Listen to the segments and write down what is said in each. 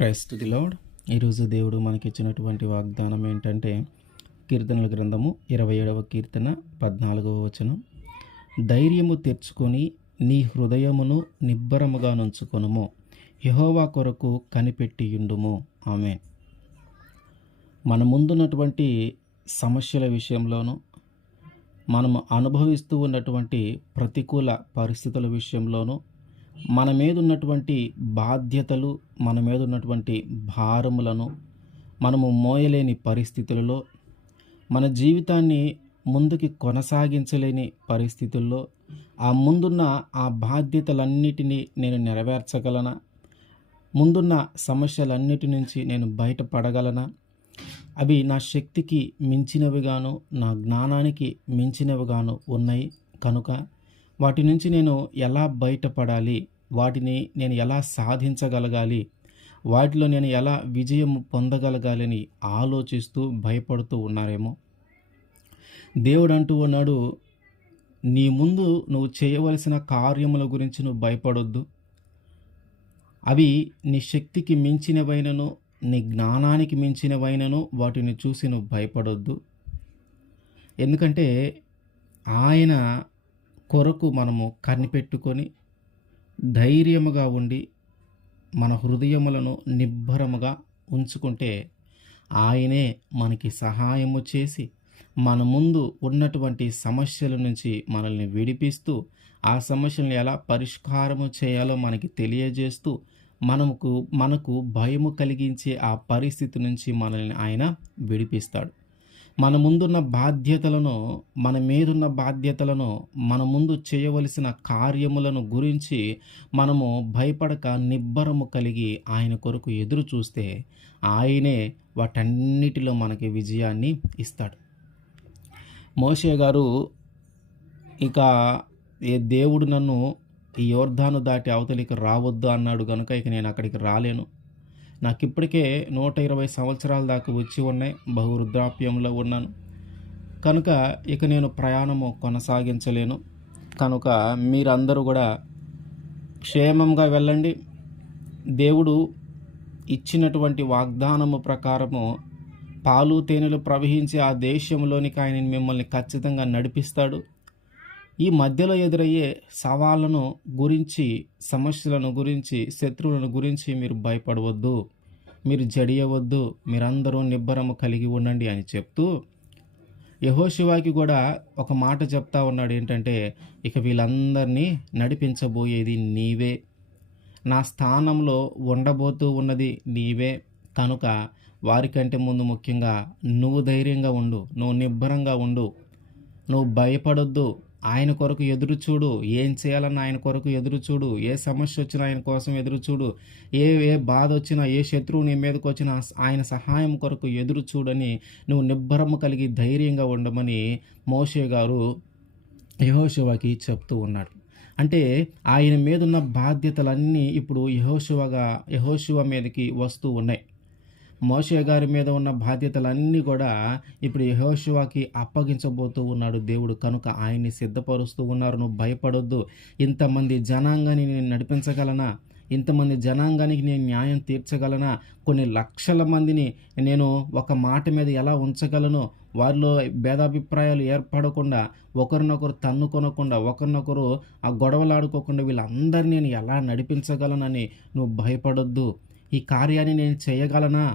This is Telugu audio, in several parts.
Praise to the lord. ఈరోజు దేవుడు మనకిచ్చినటువంటి వాగ్దానం ఏంటంటే, కీర్తనల గ్రంథము 27వ కీర్తన 14వ వచనం. ధైర్యము తెచ్చుకొని నీ హృదయమును నిబ్బరముగా నుంచుకొనుము, యెహోవా కొరకు కనిపెట్టియుండుము. ఆమేన్. మన ముందున్నటువంటి సమస్యల విషయంలోనూ, మనము అనుభవిస్తూ ఉన్నటువంటి ప్రతికూల పరిస్థితుల విషయంలోనూ, మన మీద ఉన్నటువంటి బాధ్యతలు, మన మీద ఉన్నటువంటి భారములను మనము మోయలేని పరిస్థితులలో, మన జీవితాన్ని ముందుకి కొనసాగించలేని పరిస్థితుల్లో, ఆ ముందున్న ఆ బాధ్యతలన్నిటినీ నేను నెరవేర్చగలనా? ముందున్న సమస్యలన్నిటి నుంచి నేను బయటపడగలనా? అవి నా శక్తికి మించినవిగాను, నా జ్ఞానానికి మించినవిగాను ఉన్నాయి కనుక వాటి నుంచి నేను ఎలా బయటపడాలి, వాటిని నేను ఎలా సాధించగలగాలి, వాటిలో నేను ఎలా విజయం పొందగలగాలని ఆలోచిస్తూ భయపడుతూ ఉన్నారేమో. దేవుడు అంటూ ఉన్నాడు, నీ ముందు నువ్వు చేయవలసిన కార్యముల గురించి నువ్వు భయపడొద్దు. అవి నీ శక్తికి మించినవైనను, నీ జ్ఞానానికి మించినవైనను వాటిని చూసి నువ్వు భయపడొద్దు. ఎందుకంటే ఆయన కొరకు మనము కనిపెట్టుకొని ధైర్యముగా ఉండి మన హృదయములను నిబ్బరముగా ఉంచుకుంటే ఆయనే మనకి సహాయము చేసి మన ముందు ఉన్నటువంటి సమస్యల నుంచి మనల్ని విడిపిస్తూ, ఆ సమస్యలను ఎలా పరిష్కారము చేయాలో మనకి తెలియజేస్తూ, మనకు భయము కలిగించే ఆ పరిస్థితి నుంచి మనల్ని ఆయన విడిపిస్తాడు. మన ముందున్న బాధ్యతలను, మన మీదున్న బాధ్యతలను, మన ముందు చేయవలసిన కార్యములను గురించి మనము భయపడక నిబ్బరము కలిగి ఆయన కొరకు ఎదురు చూస్తే ఆయనే వాటన్నిటిలో మనకి విజయాన్ని ఇస్తాడు. మోషే గారు ఇక దేవుడు నన్ను ఈ యోర్దాను దాటి అవతలికి రావద్దు అన్నాడు కనుక ఇక నేను అక్కడికి రాలేను, నాకు ఇప్పటికే 120 సంవత్సరాల దాకా వచ్చి ఉన్నాయి, బహువృద్ధాప్యంలో ఉన్నాను కనుక ఇక నేను ప్రయాణము కొనసాగించలేను, కనుక మీరందరూ కూడా క్షేమంగా వెళ్ళండి, దేవుడు ఇచ్చినటువంటి వాగ్దానము ప్రకారము పాలు తేనెలు ప్రవహించి ఆ దేశంలోనికి ఆయన మిమ్మల్ని ఖచ్చితంగా నడిపిస్తాడు. ఈ మధ్యలో ఎదురయ్యే సవాళ్ళను గురించి, సమస్యలను గురించి, శత్రువులను గురించి మీరు భయపడవద్దు, మీరు జడియవద్దు, మీరందరూ నిబ్బరము కలిగి ఉండండి అని చెప్తూ యెహోషువకి కూడా ఒక మాట చెప్తా ఉన్నాడు. ఏంటంటే, ఇక వీళ్ళందరినీ నడిపించబోయేది నీవే, నా స్థానంలో ఉండబోతూ ఉన్నది నీవే, కనుక వారికంటే ముందు ముఖ్యంగా నువ్వు ధైర్యంగా ఉండు, నువ్వు నిబ్బరంగా ఉండు, నువ్వు భయపడొద్దు, ఆయన కొరకు ఎదురు చూడు, ఏం చేయాలన్నా ఆయన కొరకు ఎదురు చూడు, ఏ సమస్య వచ్చినా ఆయన కోసం ఎదురు చూడు, ఏ బాధ వచ్చినా, ఏ శత్రువు నీ మీదకి వచ్చినా ఆయన సహాయం కొరకు ఎదురు చూడని నువ్వు నిబ్బరము కలిగి ధైర్యంగా ఉండమని మోషే గారు యెహోషువకి చెప్తూ ఉన్నాడు. అంటే ఆయన మీదున్న బాధ్యతలన్నీ ఇప్పుడు యెహోషువ మీదకి వస్తూ ఉన్నాయి. మోషే గారి మీద ఉన్న బాధ్యతలన్నీ కూడా ఇప్పుడు యెహోషువకి అప్పగించబోతూ ఉన్నాడు దేవుడు, కనుక ఆయన్ని సిద్ధపరుస్తూ ఉన్నారు. నువ్వు భయపడొద్దు, ఇంతమంది జనాంగాన్ని నేను నడిపించగలనా, ఇంతమంది జనాంగానికి నేను న్యాయం తీర్చగలనా, కొన్ని లక్షల మందిని నేను ఒక మాట మీద ఎలా ఉంచగలను, వారిలో భేదాభిప్రాయాలు ఏర్పడకుండా, ఒకరినొకరు తన్నుకొనకుండా, ఒకరినొకరు ఆ గొడవలాడుకోకుండా వీళ్ళందరినీ నేను ఎలా నడిపించగలనని నువ్వు భయపడొద్దు. ఈ కార్యాన్ని నేను చేయగలనా,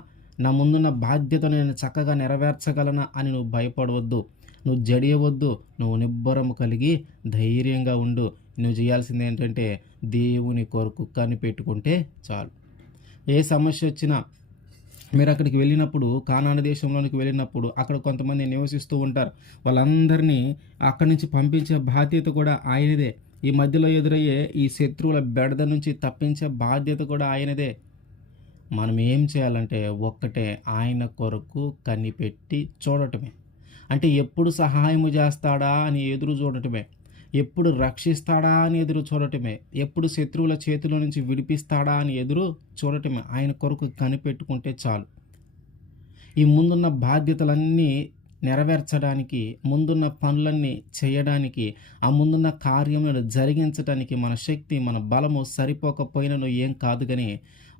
నా ముందున్న బాధ్యతను నేను చక్కగా నెరవేర్చగలనా అని నువ్వు భయపడవద్దు, నువ్వు జడియవద్దు, నువ్వు నిబ్బరము కలిగి ధైర్యంగా ఉండు. నువ్వు చేయాల్సింది ఏంటంటే దేవుని కొరకు కనిపెట్టుకుంటే చాలు. ఏ సమస్య వచ్చినా మీరు అక్కడికి వెళ్ళినప్పుడు, కానాను దేశంలోనికి వెళ్ళినప్పుడు అక్కడ కొంతమంది నివసిస్తూ ఉంటారు, వాళ్ళందరినీ అక్కడి నుంచి పంపించే బాధ్యత కూడా ఆయనదే. ఈ మధ్యలో ఎదురయ్యే ఈ శత్రువుల బెడద నుంచి తప్పించే బాధ్యత కూడా ఆయనదే. మనం ఏం చేయాలంటే ఒక్కటే, ఆయన కొరకు కనిపెట్టి చూడటమే. అంటే ఎప్పుడు సహాయము చేస్తాడా అని ఎదురు చూడటమే, ఎప్పుడు రక్షిస్తాడా అని ఎదురు చూడటమే, ఎప్పుడు శత్రువుల చేతిలో నుంచి విడిపిస్తాడా అని ఎదురు చూడటమే. ఆయన కొరకు కనిపెట్టుకుంటే చాలు. ఈ ముందున్న బాధ్యతలన్నీ నెరవేర్చడానికి, ముందున్న పనులన్నీ చేయడానికి, ఆ ముందున్న కార్యములను జరిగించడానికి మన శక్తి, మన బలము సరిపోకపోయినను ఏం కాదు కానీ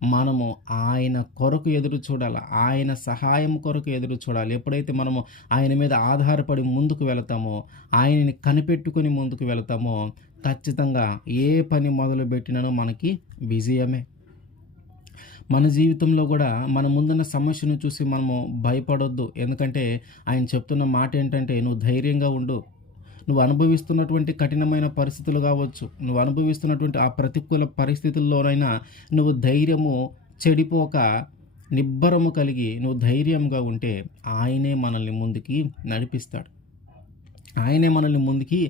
మనము ఆయన కొరకు ఎదురు చూడాలి. ఆయన సహాయం కొరకు ఎదురు చూడాలి. ఎప్పుడైతే మనము ఆయన మీద ఆధారపడి ముందుకు వెళతామో, ఆయనని కనిపెట్టుకొని ముందుకు వెళతామో, ఖచ్చితంగా ఏ పని మొదలుపెట్టినను మనకి విజయమే. మన జీవితంలో కూడా మన ముందున్న సమస్యను చూసి మనము భయపడొద్దు. ఎందుకంటే ఆయన చెప్తున్న మాట ఏంటంటే, నువ్వు ధైర్యంగా ఉండు. నువ్వు అనుభవిస్తున్నటువంటి కఠినమైన పరిస్థితులు కావచ్చు, నువ్వు అనుభవిస్తున్నటువంటి ఆ ప్రతికూల పరిస్థితుల్లోనైనా నువ్వు ధైర్యము చెడిపోక నిబ్బరము కలిగి నువ్వు ధైర్యంగా ఉంటే ఆయనే మనల్ని ముందుకి నడిపిస్తాడు. ఆయనే మనల్ని ముందుకి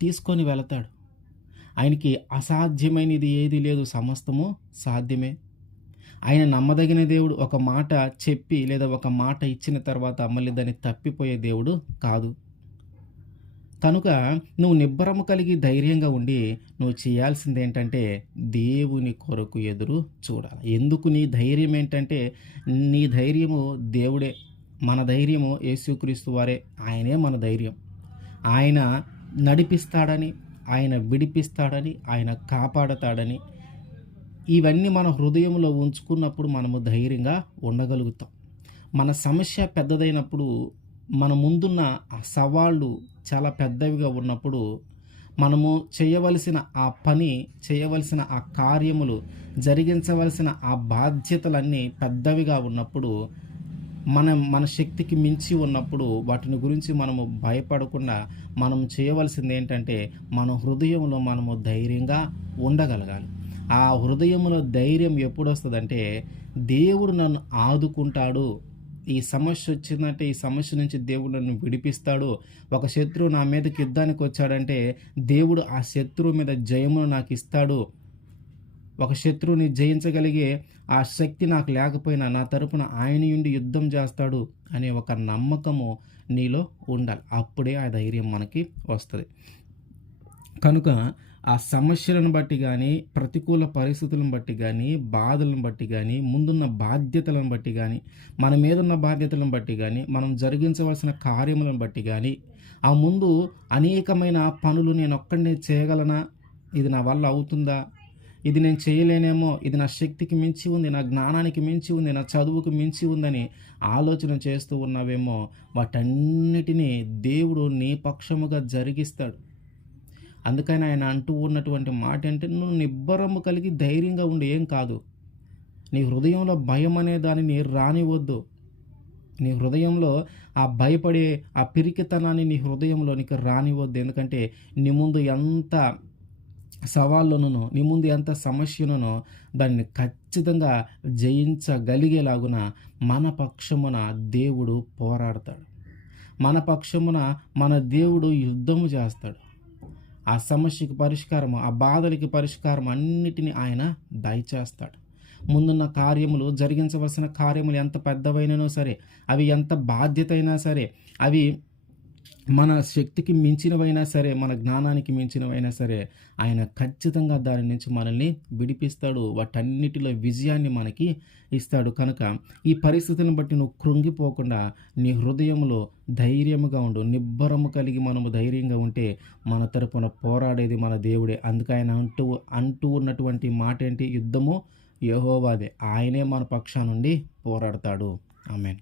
తీసుకొని వెళతాడు. ఆయనకి అసాధ్యమైనది ఏది లేదు, సమస్తము సాధ్యమే. ఆయన నమ్మదగిన దేవుడు. ఒక మాట చెప్పి లేదా ఒక మాట ఇచ్చిన తర్వాత మళ్ళీ దాన్ని తప్పిపోయే దేవుడు కాదు. కనుక నువ్వు నిబ్బరము కలిగి ధైర్యంగా ఉండి నువ్వు చేయాల్సింది ఏంటంటే దేవుని కొరకు ఎదురు చూడాలి. ఎందుకు నీ ధైర్యం ఏంటంటే, నీ ధైర్యము దేవుడే. మన ధైర్యము యేసుక్రీస్తు వారే. ఆయనే మన ధైర్యం. ఆయన నడిపిస్తాడని, ఆయన విడిపిస్తాడని, ఆయన కాపాడతాడని, ఇవన్నీ మన హృదయంలో ఉంచుకున్నప్పుడు మనము ధైర్యంగా ఉండగలుగుతాం. మన సమస్య పెద్దదైనప్పుడు, మన ముందున్న ఆ సవాళ్ళు చాలా పెద్దవిగా ఉన్నప్పుడు, మనము చేయవలసిన ఆ పని, చేయవలసిన ఆ కార్యములు, జరిగించవలసిన ఆ బాధ్యతలన్నీ పెద్దవిగా ఉన్నప్పుడు, మన శక్తికి మించి ఉన్నప్పుడు వాటిని గురించి మనము భయపడకుండా మనం చేయవలసింది ఏంటంటే, మన హృదయంలో మనము ధైర్యంగా ఉండగలగాలి. ఆ హృదయంలో ధైర్యం ఎప్పుడు వస్తుందంటే, దేవుడు నన్ను ఆదుకుంటాడు, ఈ సమస్య వచ్చిందంటే ఈ సమస్య నుంచి దేవుడు నన్ను విడిపిస్తాడు, ఒక శత్రువు నా మీదకి యుద్ధానికి వచ్చాడంటే దేవుడు ఆ శత్రువు మీద జయమును నాకు ఇస్తాడు, ఒక శత్రువుని జయించగలిగే ఆ శక్తి నాకు లేకపోయినా నా తరపున ఆయన నుండి యుద్ధం చేస్తాడు అనే ఒక నమ్మకము నీలో ఉండాలి. అప్పుడే ఆ ధైర్యం మనకి వస్తుంది. కనుక ఆ సమస్యలను బట్టి కానీ, ప్రతికూల పరిస్థితులను బట్టి కానీ, బాధలను బట్టి కానీ, ముందున్న బాధ్యతలను బట్టి కానీ, మన మీదున్న బాధ్యతలను బట్టి కానీ, మనం జరిగించవలసిన కార్యములను బట్టి కానీ, ఆ ముందు అనేకమైన పనులు నేను ఒక్కడినే చేయగలనా, ఇది నా వల్ల అవుతుందా, ఇది నేను చేయలేనేమో, ఇది నా శక్తికి మించి ఉంది, నా జ్ఞానానికి మించి ఉంది, నా చదువుకు మించి ఉందని ఆలోచన చేస్తూ ఉన్నావేమో, వాటన్నిటినీ దేవుడు నీ పక్షముగా జరిగిస్తాడు. అందుకని ఆయన అంటూ ఉన్నటువంటి మాట అంటే, నువ్వు నిబ్బరము కలిగి ధైర్యంగా ఉండి, ఏం కాదు. నీ హృదయంలో భయం అనే దానిని రానివద్దు. నీ హృదయంలో ఆ భయపడే ఆ పిరికితనాన్ని నీ హృదయంలోనికి రానివద్దు. ఎందుకంటే నీ ముందు ఎంత సవాళ్ళను, నీ ముందు ఎంత సమస్యను, దాన్ని ఖచ్చితంగా జయించగలిగేలాగున మన పక్షమున దేవుడు పోరాడతాడు. మన పక్షమున మన దేవుడు యుద్ధము చేస్తాడు. ఆ సమస్యకి పరిష్కారము, ఆ బాధలకి పరిష్కారం అన్నిటినీ ఆయన దయచేస్తాడు. ముందున్న కార్యములు, జరిగించవలసిన కార్యములు ఎంత పెద్దవైననో సరే, అవి ఎంత బాధ్యత అయినా సరే, అవి మన శక్తికి మించినవైనా సరే, మన జ్ఞానానికి మించినవైనా సరే, ఆయన ఖచ్చితంగా దాని నుంచి మనల్ని విడిపిస్తాడు. వాటన్నిటిలో విజయాన్ని మనకి ఇస్తాడు. కనుక ఈ పరిస్థితులను బట్టి నువ్వు కృంగిపోకుండా నీ హృదయంలో ధైర్యముగా ఉండు. నిబ్బరము కలిగి మనము ధైర్యంగా ఉంటే మన తరపున పోరాడేది మన దేవుడే. అందుకు ఆయన అంటూ ఉన్నటువంటి మాట ఏంటి? యుద్ధము యెహోవాదే, ఆయనే మన పక్షానుండి పోరాడతాడు. ఆమేన్.